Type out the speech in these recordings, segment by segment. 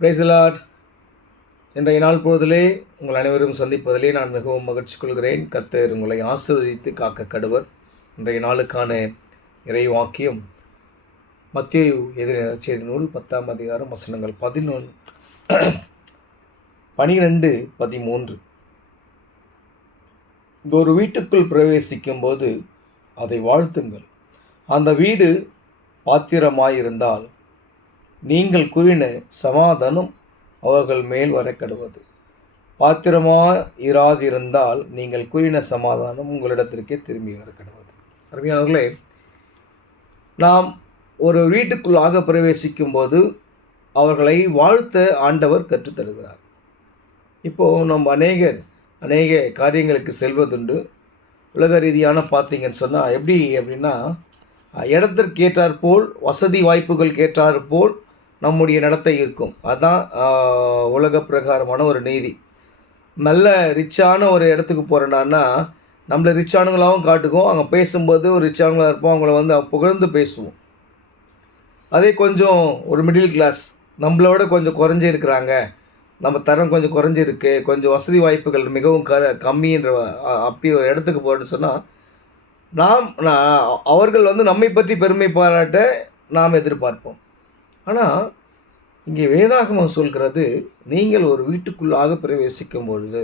Praise the Lord. இன்றைய நாள் பொழுதிலே உங்கள் அனைவரும் சந்திப்பதிலே நான் மிகவும் மகிழ்ச்சி கொள்கிறேன். கர்த்தர் உங்களை ஆசீர்வதித்து காக்க கடவர். இன்றைய நாளுக்கான இறை வாக்கியம் மத்தேயு எழுதின நற்செய்தி நூல் 10ஆம் அதிகாரம் வசனங்கள் 12, 13. ஒரு வீட்டுக்குள் பிரவேசிக்கும் போது அதை வாழ்த்துங்கள். அந்த வீடு பாத்திரமாயிருந்தால் நீங்கள் கூறின சமாதானம் அவர்கள் மேல் வரக்கடுவது. பாத்திரமாயிராதிருந்தால் நீங்கள் கூறின சமாதானம் உங்களிடத்திற்கே திரும்பி வரக்கடுவது. அருமையானவர்களே, நாம் ஒரு வீட்டுக்குள்ளாக பிரவேசிக்கும் போது அவர்களை வாழ்த்த ஆண்டவர் கற்றுத்தருகிறார். இப்போது நம்ம அநேக காரியங்களுக்கு செல்வதுண்டு. உலக ரீதியான பார்த்தீங்கன்னு சொன்னால் எப்படி அப்படின்னா, இடத்திற்கு ஏற்றாற்போல், வசதி வாய்ப்புகள் ஏற்றாற்போல் நம்முடைய நடத்தை இருக்கும். அதுதான் உலக பிரகாரமான ஒரு நீதி. நல்ல ரிச்சான ஒரு இடத்துக்கு போகிறோன்னா நம்மளை ரிச்சானவங்களாகவும் காட்டுக்கும். அங்கே பேசும்போது ஒரு ரிச்சானவங்களாக இருப்போம், அவங்கள புகழ்ந்து பேசுவோம். அதே கொஞ்சம் ஒரு மிடில் கிளாஸ், நம்மளோட கொஞ்சம் குறைஞ்சி இருக்கிறாங்க, நம்ம தரம் கொஞ்சம் குறைஞ்சிருக்கு, கொஞ்சம் வசதி வாய்ப்புகள் மிகவும் கம்மின்ற அப்படி ஒரு இடத்துக்கு போகிறோன்னு சொன்னால் அவர்கள் நம்மை பற்றி பெருமை பாராட்ட நாம் எதிர்பார்ப்போம். ஆனால் இங்கே வேதாகமம் சொல்கிறது, நீங்கள் ஒரு வீட்டுக்குள்ளாக பிரவேசிக்கும் பொழுது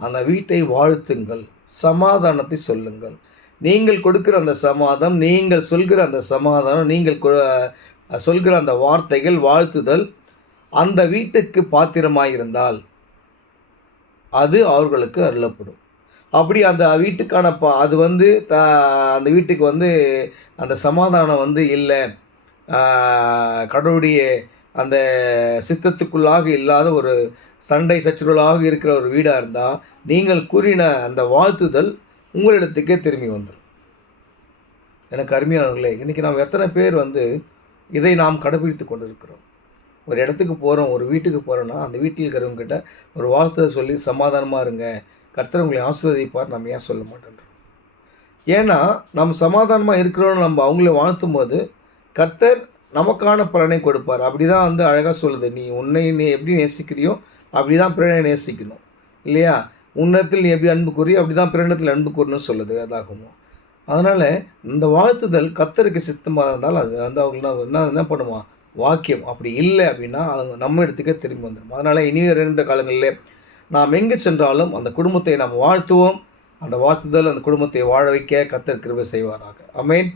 அந்த வீட்டை வாழ்த்துங்கள், சமாதானத்தை சொல்லுங்கள். நீங்கள் கொடுக்குற அந்த சமாதானம், நீங்கள் சொல்கிற அந்த சமாதானம், நீங்கள் சொல்கிற அந்த வார்த்தைகள், வாழ்த்துதல் அந்த வீட்டுக்கு பாத்திரமாயிருந்தால் அது அவர்களுக்கு அருளப்படும். அப்படி அந்த வீட்டுக்கான அது அந்த வீட்டுக்கு அந்த சமாதானம் இல்லை, கடவுளுடைய அந்த சித்தத்துக்குள்ளாக இல்லாத ஒரு சண்டை சச்சரவுகளாக இருக்கிற ஒரு வீடாக இருந்தால் நீங்கள் கூறின அந்த வாழ்த்துதல் உங்களிடத்துக்கே திரும்பி வந்துடும். எனக்கு அருமையானவர்களே, இன்றைக்கி நாம் எத்தனை பேர் இதை நாம் கடைபிடித்து கொண்டு இருக்கிறோம். ஒரு இடத்துக்கு போகிறோம், ஒரு வீட்டுக்கு போகிறோன்னா அந்த வீட்டில் இருக்கிறவங்ககிட்ட ஒரு வாழ்த்தை சொல்லி சமாதானமாக இருங்க, கர்த்தர் உங்களை ஆசீர்வதிப்பார் நம்ம ஏன் சொல்ல மாட்டேன்றோம்? ஏன்னா நம்ம சமாதானமாக இருக்கிறோன்னு நம்ம அவங்கள வாழ்த்தும் போது கர்த்தர் நமக்கான பலனை கொடுப்பார். அப்படி தான் அழகாக சொல்லுது, நீ எப்படி நேசிக்கிறியோ அப்படி தான் பிறனை நேசிக்கணும், இல்லையா? உன்னிடத்தில் நீ எப்படி அன்பு கூறியோ அப்படி தான் பிறனிடத்தில் அன்பு கூறணும்னு சொல்லுது அதாகுமோ. அதனால் இந்த வாழ்த்துதல் கர்த்தருக்கு சித்தமாக இருந்தால் அது அவங்க என்ன பண்ணுவான், வாக்கியம். அப்படி இல்லை அப்படின்னா அது நம்ம இடத்துக்கே திரும்பி வந்துடும். அதனால் இனி 2 காலங்களில் நாம் எங்கே சென்றாலும் அந்த குடும்பத்தை நாம் வாழ்த்துவோம். அந்த வாழ்த்துதல் அந்த குடும்பத்தை வாழ வைக்க கர்த்தர் கிருபை செய்வாராக. ஆமென்.